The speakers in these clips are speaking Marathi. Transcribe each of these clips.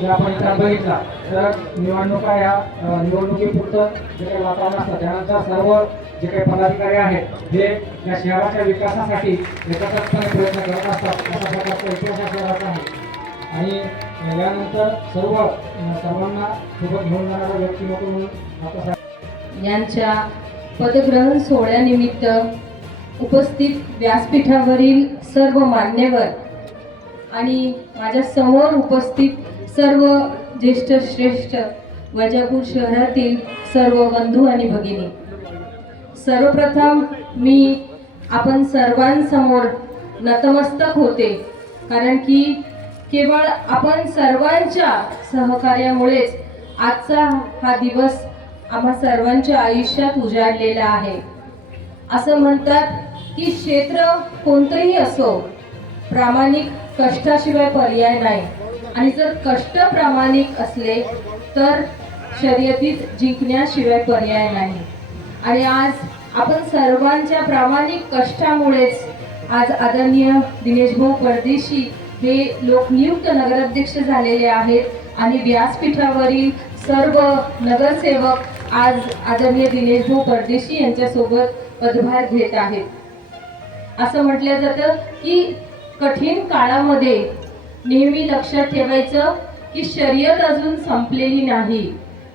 जर आपण इतर बघितला तर निवडणुका या निवडणुकीपुरतं जे काही वातावरण असतं त्यानंतर सर्व जे काही पदाधिकारी आहेत हे या शहराच्या विकासासाठी एकत्रितपणे प्रयत्न करत असतात अशा प्रकारचा इतिहास या शहराचा आहे आणि यानंतर सर्वांना सोबत घेऊन जाणारा व्यक्तिमत्व म्हणून आता यांच्या पदग्रहण सोहळ्यानिमित्त उपस्थित व्यासपीठावरील सर्व मान्यवर आणि माझ्या समोर उपस्थित सर्व ज्येष्ठ श्रेष्ठ वैजापूर शहरातील सर्व बंधू आणि भगिनी, सर्वप्रथम मी आपण सर्वांसमोर नतमस्तक होते, कारण की केवळ आपण सर्वांच्या सहकार्यामुळेच आजचा हा दिवस आम्हा सर्वांच्या आयुष्यात उजाडलेला आहे. असं म्हणतात की क्षेत्र कोणतंही असो, प्रामाणिक कष्टाशिवाय पर्याय नाही, आणि जर कष्ट प्रामाणिक असले तर शर्यतीत जिंकण्याशिवाय पर्याय नाही. आणि आज आपण सर्वांच्या प्रामाणिक कष्टामुळेच आज आदरणीय दिनेश भाऊ परदेशी हे लोकनियुक्त नगराध्यक्ष झालेले आहेत आणि व्यासपीठावरील सर्व नगरसेवक आज आदरणीय दिनेश भाऊ परदेशी यांच्यासोबत पदभार घेत आहेत. असं म्हटलं जातं की कठीण काळामध्ये नेहमी लक्षात ठेवायचं की शर्यत अजून संपलेली नाही,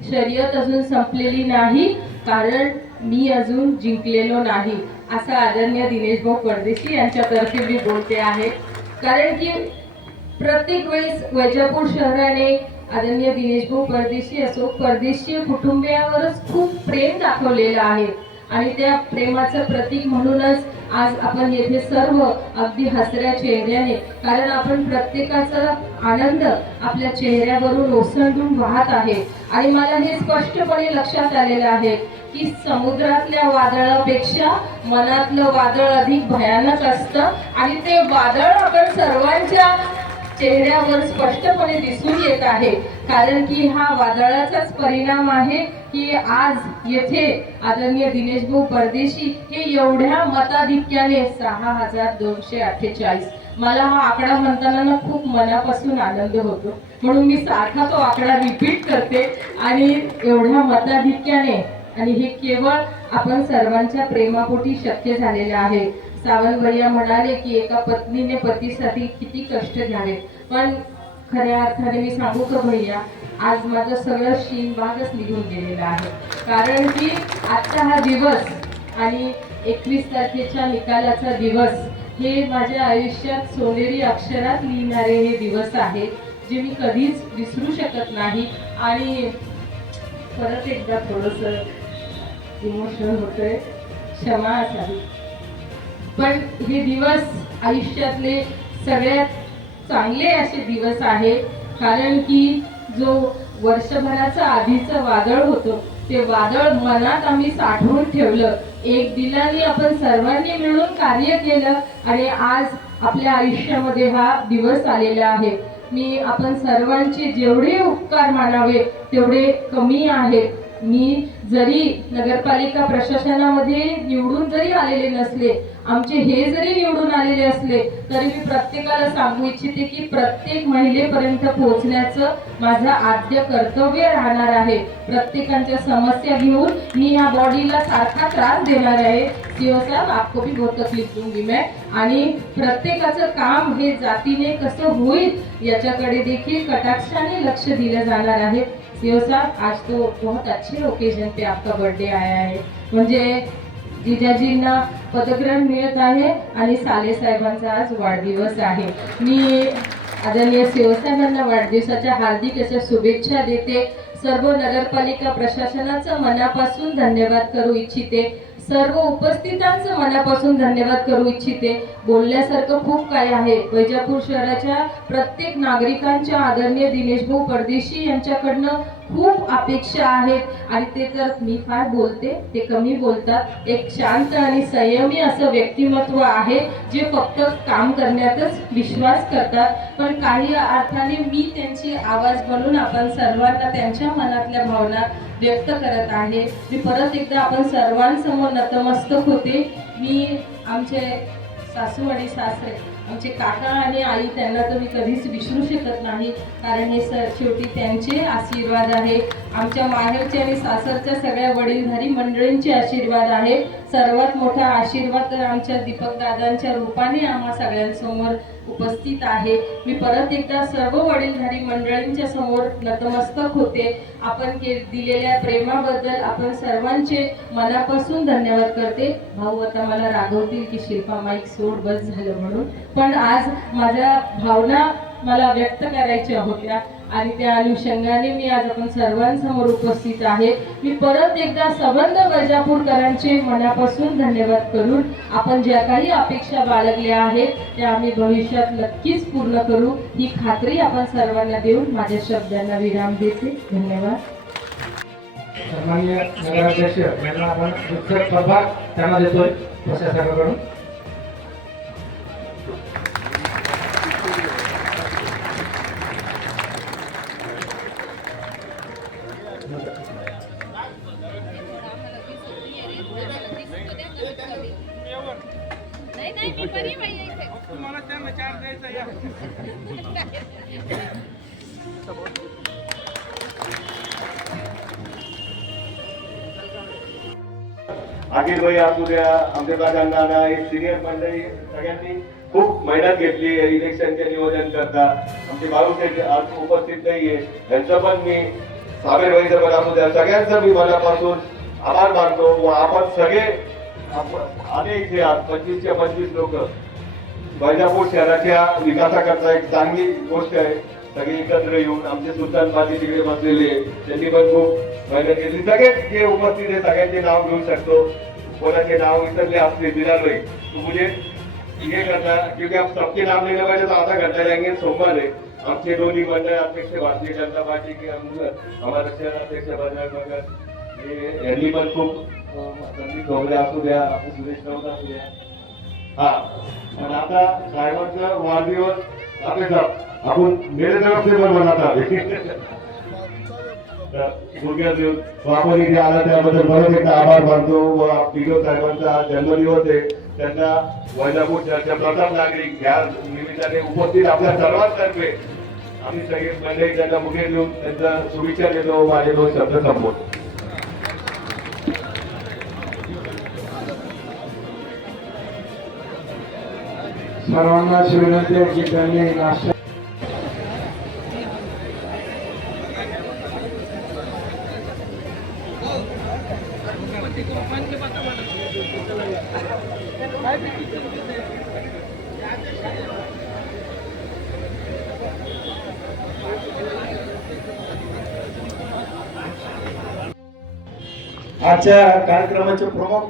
शर्यत अजून संपलेली नाही, कारण मी अजून जिंकलेलो नाही, असं आदरणीय दिनेश भाऊ परदेशी यांच्यातर्फे मी बोलते आहे. कारण की प्रत्येक वेळेस वैजापूर शहराने आदरणीय दिनेश भाऊ परदेशी असो, परदेशी कुटुंबियावरच खूप प्रेम दाखवलेलं आहे आणि त्या प्रेमाचं प्रतीक म्हणूनच आज आपण येथे सर्व अगदी हसऱ्या चेहऱ्याने, कारण आपण प्रत्येकाचा आनंद आपल्या चेहऱ्यावरून ओसंडून वाहत आहे. आणि मला हे स्पष्टपणे लक्षात आलेलं आहे की समुद्रातल्या वादळापेक्षा मनातलं वादळ अधिक भयानक असतं आणि ते वादळ आपण सर्वांच्या चेहऱ्यावर स्पष्टपणे दिसून येत आहे. कारण की हा वादळाचाच परिणाम आहे की आज येथे आदरणीय दिनेश भाऊ परदेशी हे एवढ्या मताधिक्याने 6248, मला हा आकडा म्हणताना खूप मनापासून आनंद होतो, म्हणून मी सारखा तो आकडा रिपीट करते. आणि एवढ्या मताधिक्याने, आणि हे केवळ आपण सर्वांच्या प्रेमापोटी शक्य झालेलं आहे. सावंत भैया म्हणाले की एका पत्नीने पतीसाठी किती कष्ट घ्यावे, पण खऱ्या अर्थाने मी सांगू का भैया, आज माझं सगळं शीनबागच निघून गेलेलं आहे. कारण की आजचा हा दिवस आणि 21 तारखेच्या निकालाचा दिवस हे माझ्या आयुष्यात सोनेरी अक्षरात लिहिणारे हे दिवस आहेत, जे मी कधीच विसरू शकत नाही. आणि परत एकदा थोडंसं इमोशनल होतंय, क्षमा असावी, पण हे दिवस आयुष्यातले सगळ्यात चांगले असे दिवस आहेत. कारण की जो वर्षभराचं आधीचं वादळ होतं ते वादळ मनात आम्ही साठवून ठेवलं, एक दिलाने आपण सर्वांनी मिळून कार्य केलं आणि आज आपल्या आयुष्यामध्ये हा दिवस आलेला आहे. मी आपण सर्वांचे जेवढे उपकार मानावे तेवढे कमी आहेत. मी जरी नगरपालिका प्रशासनामध्ये निवडून जरी आलेले नसले, आमचे हे जरी निवडून आलेले असले, तरी मी प्रत्येकाला सांगू इच्छिते की प्रत्येक महिलेपर्यंत पोहोचण्याचं माझं आद्य कर्तव्य राहणार आहे. प्रत्येकांच्या समस्या घेऊन मी या बॉडीला सारखा त्रास देणार आहे. सीओ साहेब, आपको भी बहुत तकलीफ दूंगी मैं. आणि प्रत्येकाचं काम हे जातीने कसं होईल याच्याकडे देखील कटाक्षाने लक्ष दिलं जाणार आहे. सीओ साहब, आज तो बहुत अच्छे ओकेजन पे आपका बर्थडे आया है. म्हणजे जिजाजींना पदग्रहण मिळत आहे आणि साले साहेबांचा आज वाढदिवस आहे. मी आदरणीय सीओ साहेबांना वाढदिवसाच्या हार्दिक अशा शुभेच्छा देते. सर्व नगरपालिका प्रशासनाचं मनापासून धन्यवाद करू इच्छिते. सर्व उपस्थितांचं मनापासून धन्यवाद करू इच्छिते. बोलण्यासारखं खूप काय आहे. वैजापूर शहराच्या प्रत्येक नागरिकांच्या आदरणीय दिनेश भाऊ परदेशी यांच्याकडनं खूप अपेक्षा आहेत आणि ते तर मी फार बोलते, ते कमी बोलतात. एक शांत आणि संयमी असं व्यक्तिमत्व आहे जे फक्त काम करण्यातच विश्वास करतात. पण काही अर्थाने मी त्यांची आवाज बनून आपण सर्वांना त्यांच्या मनातल्या भावना व्यक्त करत आहे. मी परत एकदा आपण सर्वांसमोर नतमस्तक होते. मी आमचे सासू आणि सासरे आमचे काका आणि आई, त्यांना तर मी कधीच विसरू शकत नाही, कारण हे शेवटी त्यांचे आशीर्वाद आहे. आमच्या माहेरचे आणि सासरच्या सगळ्या वडीलधारी मंडळींचे आशीर्वाद आहे. सर्वात मोठा आशीर्वाद तर आमच्या दीपक दादांच्या रूपाने आम्हा सगळ्यांसमोर उपस्थित आहे. मी परत एकदा सर्व वडीलधारी मंडळींच्या समोर नतमस्तक होते. आपण दिलेल्या प्रेमाबद्दल आपण सर्वांचे मनापासून धन्यवाद करते. भाऊ आता मला रागवतील की शिल्पा माईक सोड, बस झालं म्हणून, पण आज माझ्या भावना मला व्यक्त करायच्या होत्या आणि त्या अनुषंगाने मी आज आपण सर्वांसमोर उपस्थित आहे. मी परत एकदा संबंध वैजापूरकरांचे मनापासून धन्यवाद करून आपण ज्या काही अपेक्षा बाळगल्या आहेत त्या आम्ही भविष्यात नक्कीच पूर्ण करू ही खात्री आपण सर्वांना देऊन माझ्या शब्दांना विराम देते. धन्यवाद. सन्माननीय नगराध्यक्ष यांना आपण दुःखद प्रभाग त्यांना देतोय प्रशासनाकडून. आखिर भाई असू द्या, आमच्या दादा एक सिनियर मंडळी सगळ्यांनी खूप मेहनत घेतली इलेक्शनचे नियोजन करता. आमचे बाळूशेठ आज उपस्थित नाहीये, त्यांचं पण मी साबेर भाईचं पण असू द्या, सगळ्यांचं मी मनापासून आभार मानतो. व आपण सगळे आले इथे आज 25 च्या 25 लोक वैजापूर शहराच्या विकासाकरता एक चांगली गोष्ट आहे. सगळे एकत्र येऊन आमचे सुलतान पाटी तिकडे बसलेले त्यांनी पण खूप मेहनत घेतली. सगळेच जे उपस्थित आहे सगळ्यांचे नाव घेऊ शकतो, कोणाचे नाव विसरले असले दिलाल भाई तो मुझे ये करना, क्योंकि आप सबके नाम लेने पाहिजे तो आधा घंटा जाएंगे. सोमवार है आमचे दोन्ही मंडळ अध्यक्ष भारतीय जनता पार्टी के हमारे शहर अध्यक्ष बजरंग मगर यांनी पण खूप संदीप ढोबळे असू द्या, आपण सुरेश राऊत असू द्या. हा आणि आता साहेबांचा वाढदिवस आपले साहेब आपण मेरे तरफ से पण बनवता आपण इथे आला त्याबद्दल परत एकदा आभार मानतो. व पिलो साहेबांचा जन्मदिवस आहे, त्यांना वैजापूर शहराच्या प्रथम नागरिक या निमित्ताने उपस्थित आपल्या सर्वांतर्फे आम्ही सगळे मंडळी त्यांना मुखे देऊन त्यांचा शुभेच्छा देतो. माझे 2 शब्द संपवतो. सर्वांना विनंती आहे की त्यांनी नाश्ता आजच्या कार्यक्रमाचे प्रमुख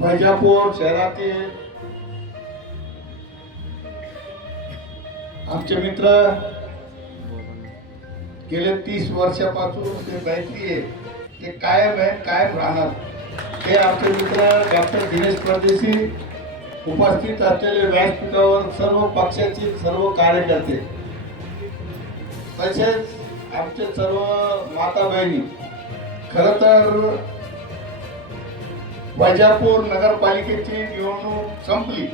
वैजापूर शहरातील आमचे मित्र गेले 30 वर्षापासून ते मैत्री आहे ते कायम आहे, कायम राहणार. हे आमचे मित्र डॉक्टर दिनेश परदेशी, उपस्थित असलेले व्यासपीठावर सर्व पक्षाचे सर्व कार्यकर्ते, तसेच आमचे सर्व माता बहिणी. खरं तर वैजापूर नगरपालिकेची निवडणूक संपली,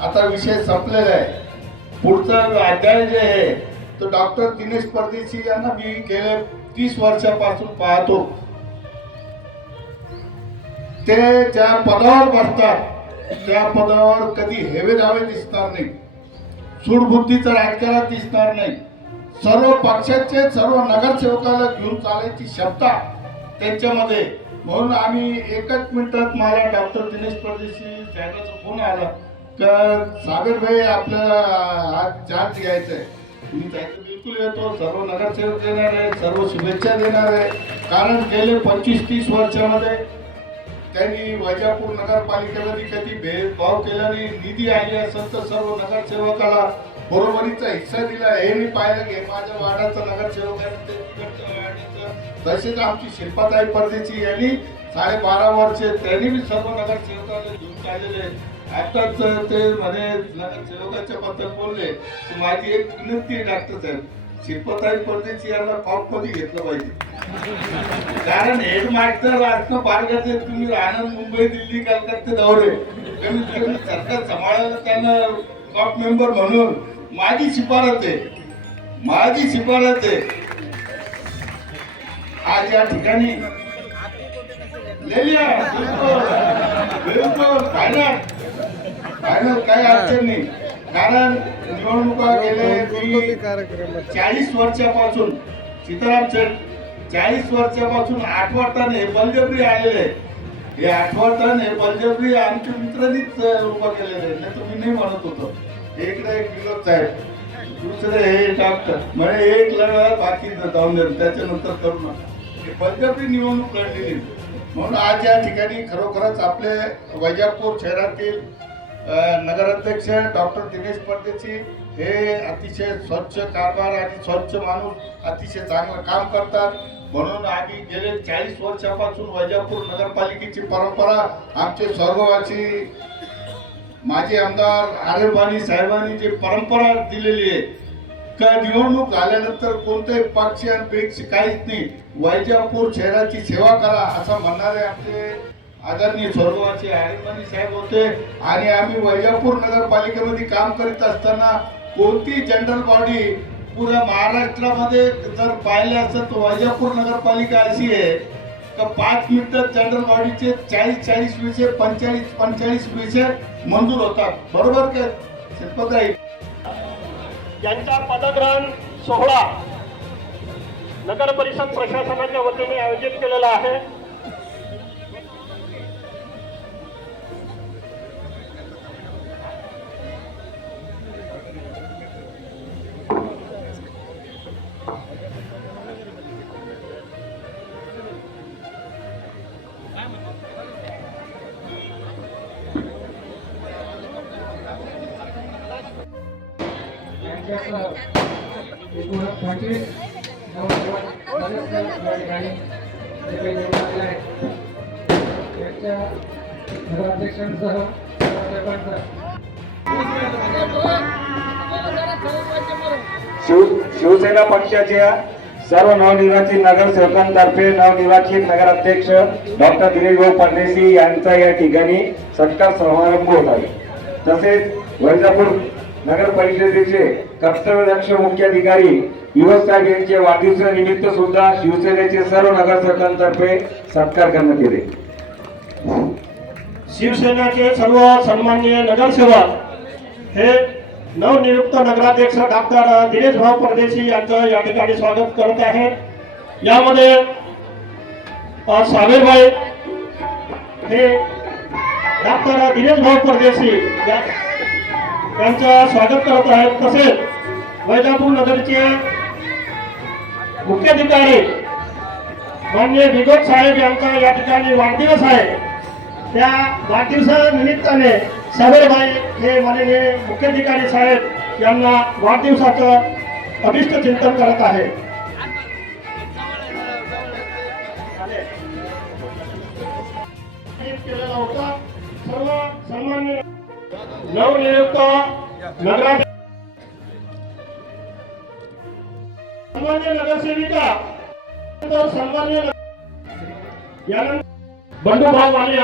आता विषय संपलेला आहे. पुढचा अध्याय जे आहे तो डॉक्टर दिनेश परदेशी यांना मी गेले 30 वर्षापासून पाहतो. ते ज्या पदावर बसतात त्या पदावर कधी हेवेदावे दिसणार नाही, सूडबुद्धीचं राजकारण दिसणार नाही. सर्व पक्षाचे सर्व नगरसेवकाला घेऊन चालायची क्षमता त्यांच्यामध्ये. म्हणून आम्ही एकच मिनिटात मला डॉक्टर दिनेश परदेशी साहेबांचा फोन आला का सागर भाई आपल्याला आज चार्ज घ्यायचा आहे. मी त्याचं बिलकुल येतो, सर्व नगरसेवक देणार आहे, सर्व शुभेच्छा देणार आहे. कारण गेले 25-30 वर्षामध्ये त्यांनी वैजापूर नगरपालिकेमध्ये कधी भेदभाव केला नाही. निधी आली असेल तर सर्व नगरसेवकाला बरोबरीचा हिस्सा दिला हे मी पाहिलं की माझ्या वार्डाचा नगरसेवक आहे. तसेच आमची शिल्पाताई परदेशी यांनी 12.5 वर्षे त्यांनी बी सर्व नगरसेवकाला घेऊन चाललेले. आताच ते म्हणे नगरसेवकाच्या बद्दल बोलले. माझी एक विनंती आहे डॉक्टर साहेब, शिल्पाताई परदेशी यांना कॉपमध्ये घेतलं पाहिजे. कारण हेड मास्टर असणं फार गरजेचं. तुम्ही राहणार मुंबई, दिल्ली, कलकत्ता दौरे कमीत कमी सरकार सांभाळायला त्यांना टॉप मेंबर म्हणून माझी शिफारस आहे आज या ठिकाणी लिहिल्या बिलकुल फायनल काही अडचण नाही. कारण निवडणुका गेले 40 वर्षापासून सीताराम शेठ 40 वर्षापासून 8 टन हे बलजबरी आलेले आहे. हे 8 टन हे बलजबरी आमच्या मित्रांनीच उभं केलेलं आहे. नाही तुम्ही नाही म्हणत होतो इकडे एक विरोध साहेब दुसरे हे डॉक्टर म्हणजे एक लढा बाकी जाऊन देत त्याच्यानंतर करू नका. हे बलजबरी निवडणूक लढलेली म्हणून आज या ठिकाणी खरोखरच आपले वैजापूर शहरातील नगराध्यक्ष डॉक्टर दिनेश परदेशी हे अतिशय स्वच्छ कारभार आणि स्वच्छ माणूस अतिशय चांगलं काम करतात. म्हणून आम्ही गेले 40 वर्षापासून वैजापूर नगरपालिकेची परंपरा आमचे स्वर्गवासी माजी आमदार आरेबानी साहेबांनी जी परंपरा दिलेली आहे का निवडणूक झाल्यानंतर कोणत्याही पक्ष आणि पेक्ष काहीच नाही, वैजापूर शहराची सेवा करा असं म्हणणारे आमचे आदरणीय स्वर्गवासी आरेबानी साहेब होते. आणि आम्ही वैजापूर नगरपालिकेमध्ये काम करीत असताना कोणती जनरल बॉडी पुऱ्या महाराष्ट्रामध्ये जर पाहिले असतं तर वैजापूर नगरपालिका अशी आहे का 5 मिनिटात जनरल बॉडीचे 40 विषय 45 विषय मंजूर होतात. बरोबर का शिल्पताई? यांचा पदग्रहण सोहळा नगर परिषद प्रशासनाच्या वतीने आयोजित केलेला आहे. एकूण 25 नगराध्यक्षांसह शिवसेना पक्षाच्या सर्व नवनिर्वाचित नगरसेवकांतर्फे नवनिर्वाचित नगराध्यक्ष डॉक्टर दिनेश भाऊ परदेशी यांचा या ठिकाणी सत्कार समारंभ होत आहे. तसेच वैजापूर नगर परिषदेचे कर्तव्यदक्ष मुख्याधिकारी युवक साहेब यांच्या वाढदिवसानिमित्त सुद्धा शिवसेनेचे सर्व नगरसेवकांतर्फे सत्कार करण्यात येते. शिवसेनेचे सर्व सन्माननीय नगरसेवक हे नवनियुक्त नगराध्यक्ष डॉक्टर दिनेश भाऊ परदेशी यांचं या ठिकाणी स्वागत करत आहेत. यामध्ये सावेरभाई हे डॉक्टर दिनेश भाऊ परदेशी यांचं स्वागत करत आहेत. तसेच वैजापूर नगरचे मुख्याधिकारी माननीय विगोत साहेब यांचा या ठिकाणी वाढदिवस आहे. त्या वाढदिवसानिमित्ताने सावेरभाई हे माननीय मुख्याधिकारी साहेब यांना वाढदिवसाचं अभिष्ट चिंतन करत आहे. केलेला होता. सर्व सन्मान्य नवनियुक्त नगराध्यक्ष सन्मान्य नगरसेविका सन्मान्य यानंतर बंडूभाऊ वाले